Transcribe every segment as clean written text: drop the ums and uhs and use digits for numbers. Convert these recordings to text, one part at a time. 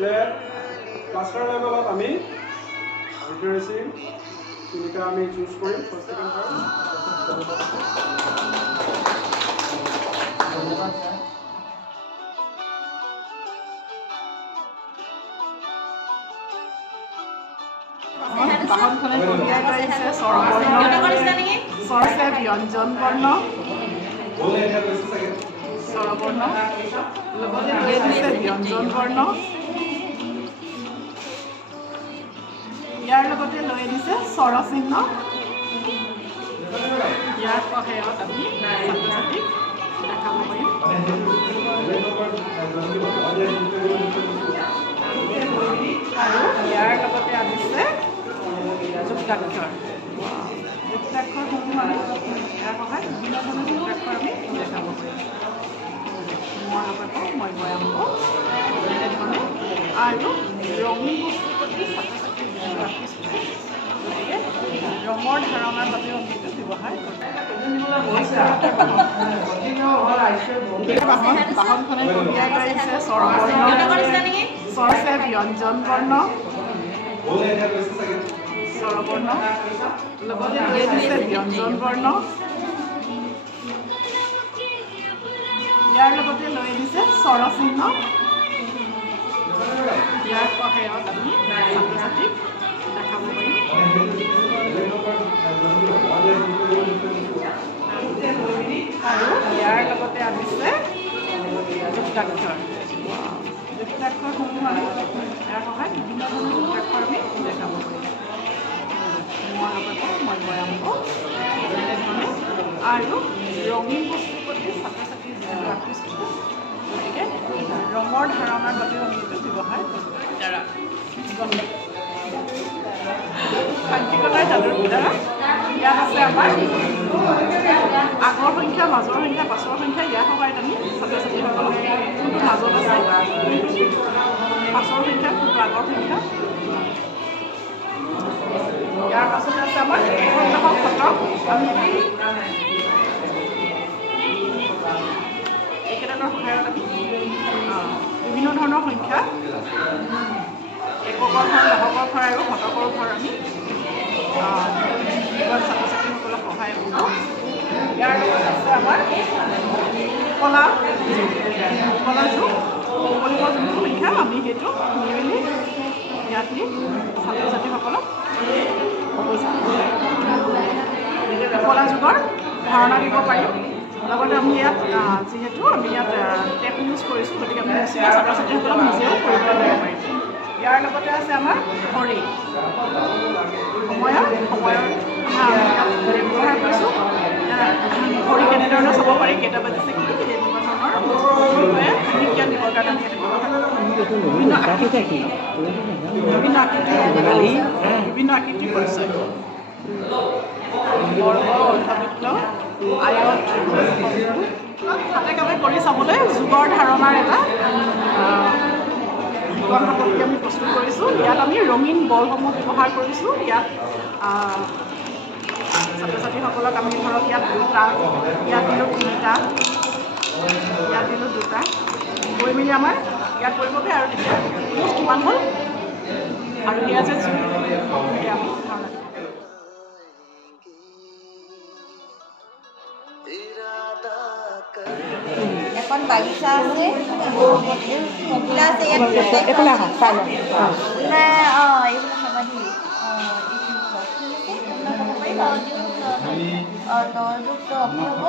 যে ক্লাষ্টাৰ লেভেলত আমি লিটাৰেচি তিনিটা আমি চুজ কৰিম ফাৰ্ষ্ট সেকেন্ড থাৰ্ড বাহনখনে কঢ়িয়াই গাইছে স্বৰবৰ্ণ স্বৰছে ব্যঞ্জন বৰ্ণ স্বৰবৰ্ণ লগতে লৈ দিছে ব্যঞ্জন বৰ্ণ ইয়াৰ লগতে লৈ দিছে স্বৰচিহ্ন ইয়াৰ সহায়ত আমি ছাত্ৰ ছাত্ৰীক দেখাব পাৰিম আৰু ইয়াৰ লগতে আনিছে যুক্তাক্ষৰ যুক্তাক্ষৰসমূহ আমি ইয়াৰ সহায়ত বিভিন্ন ধৰণৰ যুক্তাক্ষৰ আমি দেখাব পাৰিম মই লগতে মই বয়াম এনেধৰণে আৰু ৰঙীন বস্তুৰ প্ৰতি ছাত্ৰ ছাত্ৰীৰ যিটো আকৃষ্ট গতিকে ৰঙৰ ধাৰণাৰ বাবেও আমি এইটো ব্যৱহাৰ বাহনখনে কঢ়িয়াই গাইছে স্বৰবৰ্ণ স্বৰছে ব্যঞ্জন বৰ্ণ স্বৰবৰ্ণ লগতে লৈ দিছে ব্যঞ্জন বৰ্ণ ইয়াৰ লগতে লৈ দিছে স্বৰচিহ্ন ইয়াৰ সহায়ত আমি ছাত্ৰ ছাত্ৰীক দেখাব পাৰিম আৰু ইয়াৰ লগতে আনিছে যুক্তাক্ষৰ যুক্তাক্ষৰসমূহ আমি ইয়াৰ সহায়ত বিভিন্ন ধৰণৰ যুক্তাক্ষৰ আমি দেখাব পাৰিম মই লগতে মই বয়াম এনেধৰণে আৰু ৰঙীন বস্তুৰ প্ৰতি ছাত্ৰ ছাত্ৰীৰ যিটো আকৃষ্ট গতিকে ৰঙৰ ধাৰণাৰ বাবেও আমি এইটো ব্যৱহাৰ দ্বাৰা শান্তিকতাৰ যাদুৰ দ্বাৰা ইয়াত আছে আমাৰ আগৰ সংখ্যা মাজৰ সংখ্যা পাছৰ সংখ্যা ইয়াৰ সহায়ত আমি ছাত্ৰ ছাত্ৰীসকলক কোনটো মাজত আছে পাছৰ সংখ্যা কোনটো আগৰ সংখ্যা ইয়াৰ পাছতে আছে আমাৰ শতক আমি এইকেইটাৰ সহায়ত আমি বিভিন্ন ধৰণৰ সংখ্যা এককৰ ঘৰ দশকৰ ঘৰ আৰু শতকৰ ঘৰ আমি ছাত্ৰ ছাত্ৰীসকলক সহায় কৰোঁ ইয়াৰ লগত আছে আমাৰ কলা যুগ কলিকৰ যোনটো সংখ্যা আমি সেইটো মিলি ইয়াত নি ছাত্ৰ ছাত্ৰীসকলক কলা যুগৰ ধাৰণা দিব পাৰিম লগতে আমি ইয়াত যিহেতু আমি ইয়াত টেপ ইউজ কৰিছোঁ গতিকে আমি ছাত্ৰ ছাত্ৰীসকলক নিজেও কৰিবলৈ দিব পাৰিম ইয়াৰ লগতে আছে আমাৰ ঘড়ী সময়ৰ ব্যৱহাৰ কৰিছোঁ ঘড়ী কেনেধৰণে চাব পাৰি কেইটা বাজিছে কি তেনেকুৱা ধৰণৰ বিষয়ে বিজ্ঞান দিবৰ কাৰণে আমি বিভিন্ন আকৃতিৰ পৰিচয় বৰ্গ অৰ্ধবৃত্ত আয়ত হাতে কামে কৰি চাবলৈ যুগৰ ধাৰণাৰ এটা পদ্ধতি আমি প্ৰস্তুত কৰিছোঁ ইয়াত আমি ৰঙীন বলসমূহ ব্যৱহাৰ কৰিছোঁ ইয়াত ছাত্ৰ ছাত্ৰীসকলক আমি ধৰক ইয়াত দুটা ইয়াত দিলোঁ তিনিটা ইয়াত দিলোঁ দুটা কৰি মেলি আমাৰ ইয়াত কৰিবগৈ আৰু তেতিয়া কিমান হ'ল আৰু ইয়াত যে আমি এখন বাগিচা আছে পখিলা আছে ইয়াত এইফালে সমাধি তযুক্ত অপূৰ্ব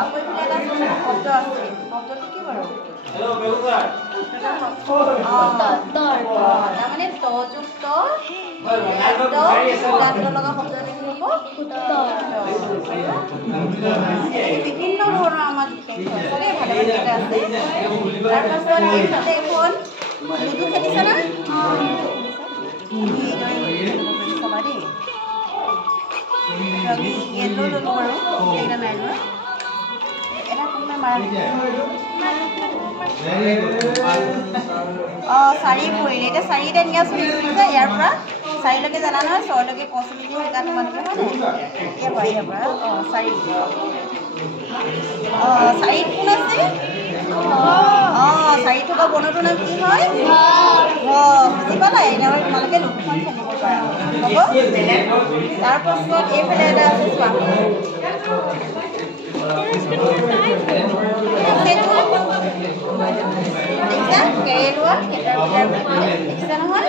আকৌ এইফালে এটা শব্দ আছে শব্দটো কি বাৰু তাৰমানে তযুক্ত লগা শব্দটো কি হ'ব বিভিন্ন ধৰণৰ আমাৰ ভালে ভালেকেইটা আছে তাৰপাছত এইফালে এখন লুডু খেলিছে না চাবা দেই আমি য়েল্লো ল'লোঁ বাৰু এইকেইটা নাই লোৱা এটা কোনোবাই মাৰা চাৰি পৰিলে এতিয়া চাৰিটা নিয়াচোন ইয়াৰ পৰা চাৰিলৈকে জানা নহয় ছয়লৈকে কচলৈকে শিকা তোমালোকে হয় নাই ইয়াৰ পৰা চাৰি চাৰিত কোন আছে চাৰিত থকা বনটোৰ নাম কি হয় বুজি পালা এতিয়া তোমালোকে লুডুখন খেলিব পাৰা হ'ব তাৰপাছত এইফালে এটা আছে চোৱা কেৰেলোৱা দেখিছা নহয়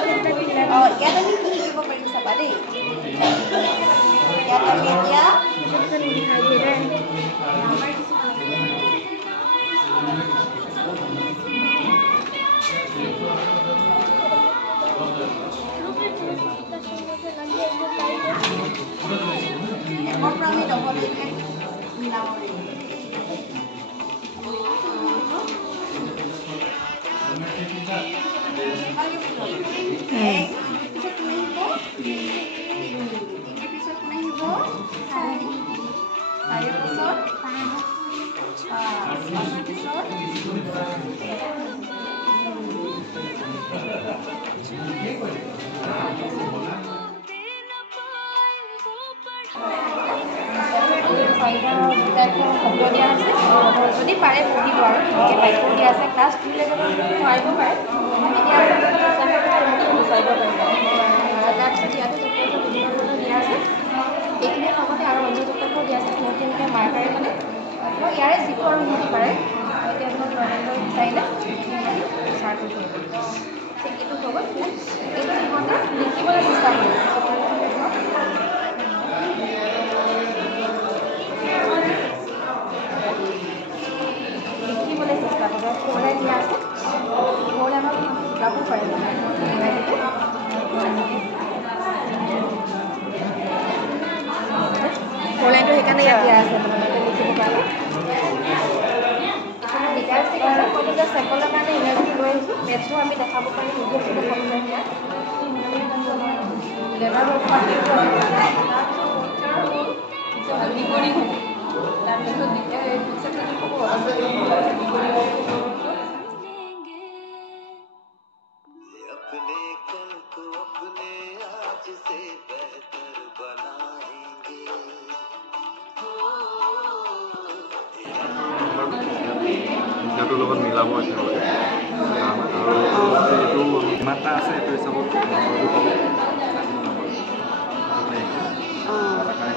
ইয়াত আমি কি শিকিব পাৰিম চাবা দেই ইয়াত আমি এতিয়া একৰ পৰা আমি ডবললৈকে মিলাব পাৰিম শব্দ দিয়া আছে যদি পাৰে পঢ়িব আৰু বাক্য দিয়া আছে ক্লাছ 2 লেভেলত পাৰিব পাৰে তাৰপিছত ইয়াতে যথেষ্ট বিভিন্ন ধৰণৰ দিয়া আছে এইখিনিৰ লগতে আৰু অন্য যথেষ্ট দিয়া আছে সিহঁতে এনেকৈ মাৰ্কাৰে মানে ইয়াৰে যিটো আৰু সিহঁতি পাৰে এতিয়া ধৰক নৰেন্দ্ৰ বিচাৰিলে বিচাৰ কৰি থ'ব ঠিক এইটো হ'ব এইটো সিহঁতে লিখিবলৈ চেষ্টা কৰিব ফ'ৰলাই দিয়া আছে ফ'ৰলাই আমাক শিকাব পাৰিব ফ'ৰলাইনটো সেইকাৰণে ইয়াত দিয়া আছে আপোনালোকে লিখিব কাৰণে এইখিনি ডিটেইলছ ঠিক আছে মই যে চেম্পলৰ কাৰণে ইংৰাজী লৈ আহিছোঁ মেথছো আমি দেখাব পাৰিম ইংলিছটো দেখাব পাৰিম লেটাৰ সিহঁতৰ লগত মিলাব একেলগে আৰু এইটো ইমানটা আছে এইটো হিচাপত নম্বৰটো পাব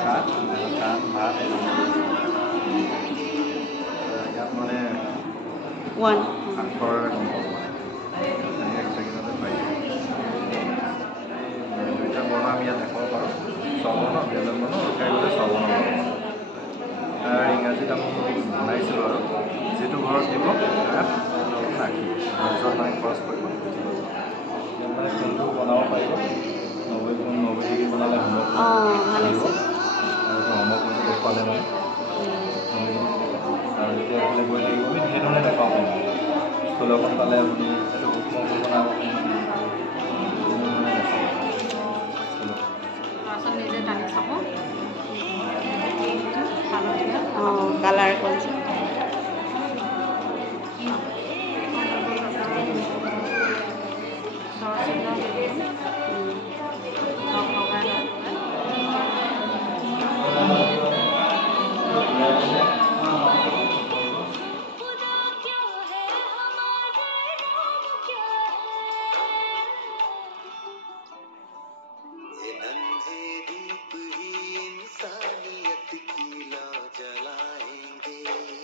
কাঠ ভাত ইয়াত মানে আখৰ নম্বৰ ছেকেণ্ডতে পাই দুইটা বৰ্ণ আমি ইয়াত দেখাব পাৰোঁ ছবৰ্ণ ব্যঞ্জন বৰ্ণ কাইলৈ ছবৰ্ণ ইংৰাজীত আমি বনাইছিলোঁ আৰু যিটো ঘৰত দিব তাত ৰাখি য'ত আমি খৰচ কৰিব ইয়াত মানে কোনটো বনাব পাৰিব 90 ডিগ্ৰী বনালে হোমৱৰ্ক পাৰিব আৰু হোমৱৰ্কটো দেখুৱালে মানে আৰু যেতিয়া এইফালে গৈ থাকিব আমি সেইধৰণে দেখাব পাৰিম স্থূলখন পালে আপুনি এইটো সূক্ষ্মকৈ বনাব কালাৰ কৰিছে इंसानियत की लौ जलाएंगे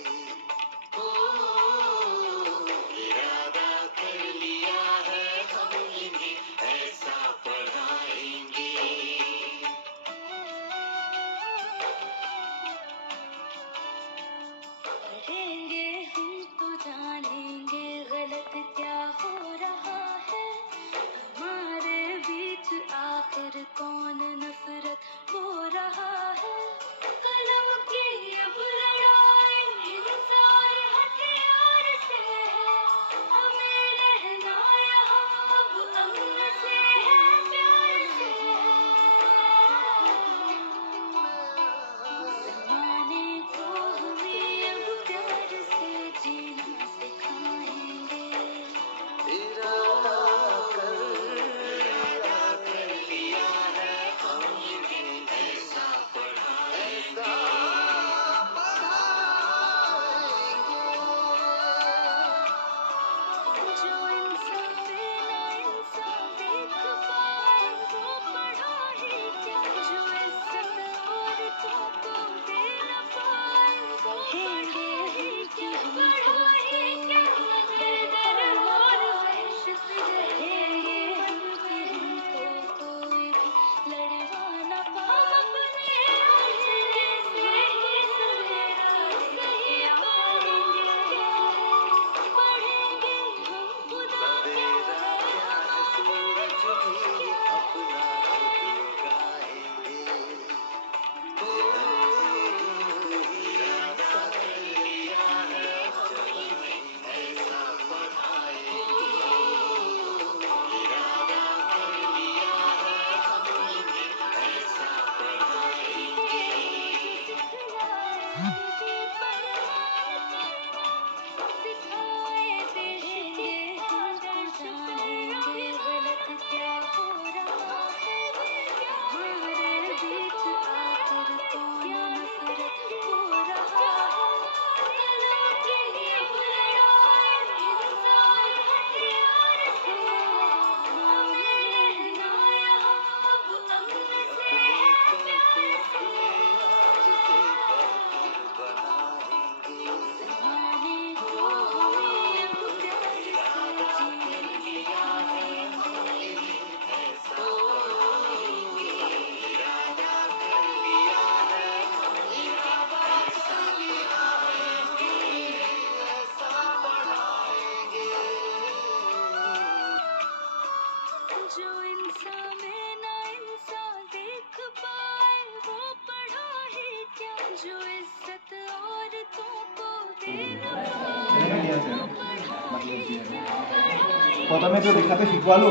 প্ৰথমে তো লিখাটো শিকোৱালো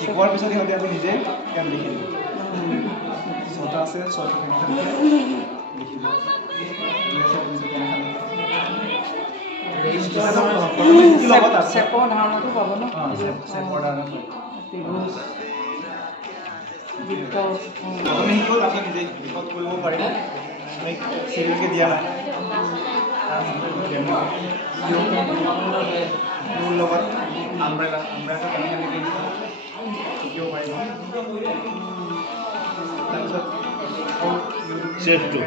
শিকোৱাৰ পিছত সিহঁতে আমি নিজে ইয়াত লিখিলোঁ ছটা আছে ছয়টা লিখিলোঁ চেপৰ ধাৰণাটো পাব ন চেপৰ ধাৰণা প্ৰথমে শিকোঁ তাৰপিছত নিজে ৰেকৰ্ড কৰিব পাৰিব আমি চিৰিয়েলকৈ দিয়া নাই মোৰ লগত আমব্ৰেলা কেনেকৈ লিখিব শিকিব পাৰিব তাৰপিছত চেফটো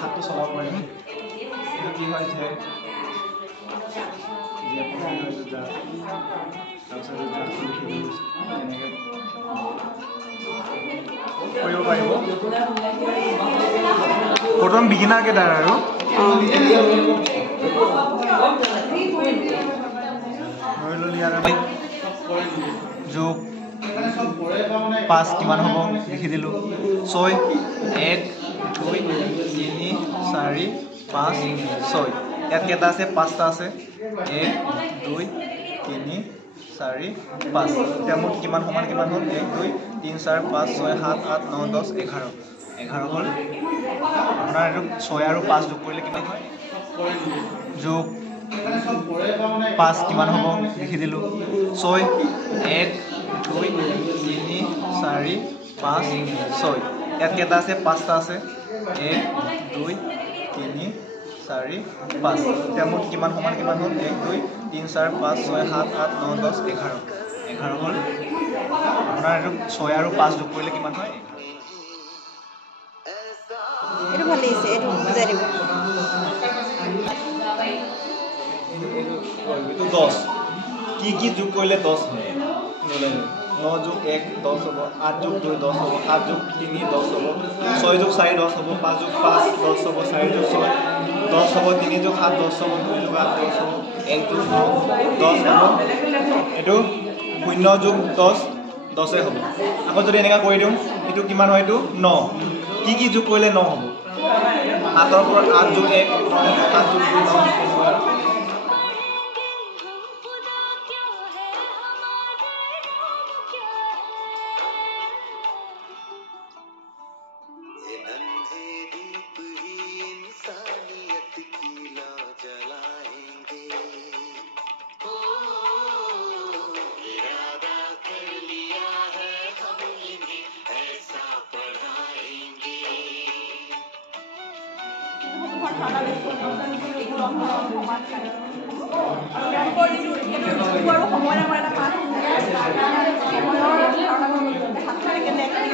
হাতটো চলাব পাৰিব এইটো কি হয় যে তাৰপিছত এনেকৈ কৰিব পাৰিব প্ৰথম বিগিনাৰ কেইটাৰ আৰু যোগ 5 কিমান হ'ব লিখি দিলোঁ 6 1 2 3 4 5 6 ইয়াত কেইটা আছে 5টা আছে 1 2 3 4 5 এতিয়া মোৰ কিমান সমান কিমান হ'ল 1 2 3 4 5 6 7 8 9 10 11 হ'ল আপোনাৰ এইটো 6 আৰু 5 যোগ কৰিলে কিমান হয় যোগ 5 কিমান হ'ব লিখি দিলোঁ 6 1 2 3 4 5 6 ইয়াত কেইটা আছে 5টা আছে 1 2 3 4 5 এতিয়া মোৰ কিমান সমান কিমান হ'ল 1 2 3 4 5 6 7 8 9 10 11 হ'ল আপোনাৰ এইটো 6 আৰু 5 যোগ কৰিলে কিমান হয় এইটো ভাল লাগিছে এইটো বুজাই দিব এইটো 10 কি যোগ কৰিলে 10 হয় 9 যোগ 1 10 হ'ব 8 যোগ 2 10 হ'ব 7 যোগ 3 10 হ'ব 6 যোগ 4 10 হ'ব 5 যোগ 5 10 হ'ব 4 যোগ 6 10 হ'ব 3 যোগ 7 10 হ'ব 2 যোগ 8 10 হ'ব 1 যোগ 9 10 হ'ব এইটো 0 যোগ 10 10 হ'ব আকৌ যদি এনেকৈ কৰি দিওঁ এইটো কিমান হয় এইটো 9 কি যোগ কৰিলে 9 হ'ব 7 পৰা 8 যোগ 1 7 যোগ 2 9 ঠান্ডা সমান খায় আৰু তেওঁলোকৰ যিটো আৰু সময় নামৰ এটা পাঠ আছে তাৰ কাৰণে সময়ৰ হাতখনে কেনেকৈ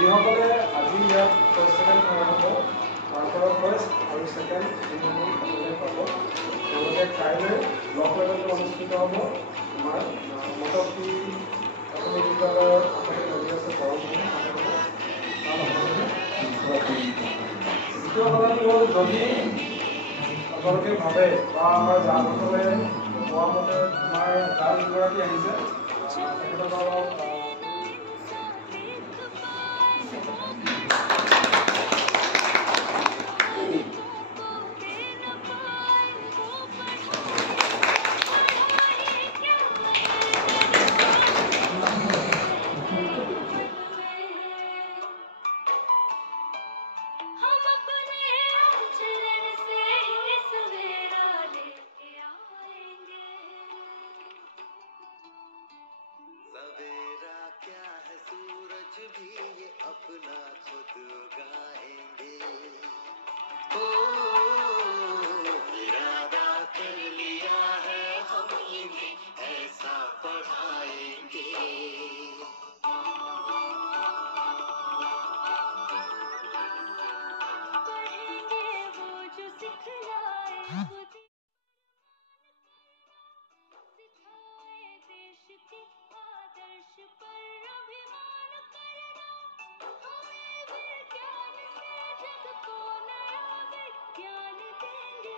যিসকলে আজি ইয়াত ফাৰ্ষ্ট ছেকেণ্ড কৰা হ'ব তাৰপৰা ফাৰ্ষ্ট আৰু ছেকেণ্ড পাব তেওঁলোকে কাইলৈ ব্লক লেভেলত অনুষ্ঠিত হ'ব আমাৰ মটকী প্ৰাথমিক বিদ্যালয়ৰ কাষতে নদী আছে গৰমসমূহ দ্বিতীয় কথাটো হ'ল যদি আপোনালোকে ভাবে বা আমাৰ জানসকলে কোৱা মতে আমাৰ জান যিগৰাকী আহিছে তেখেতক অলপ सवेरा क्या है सूरज भी ये अपना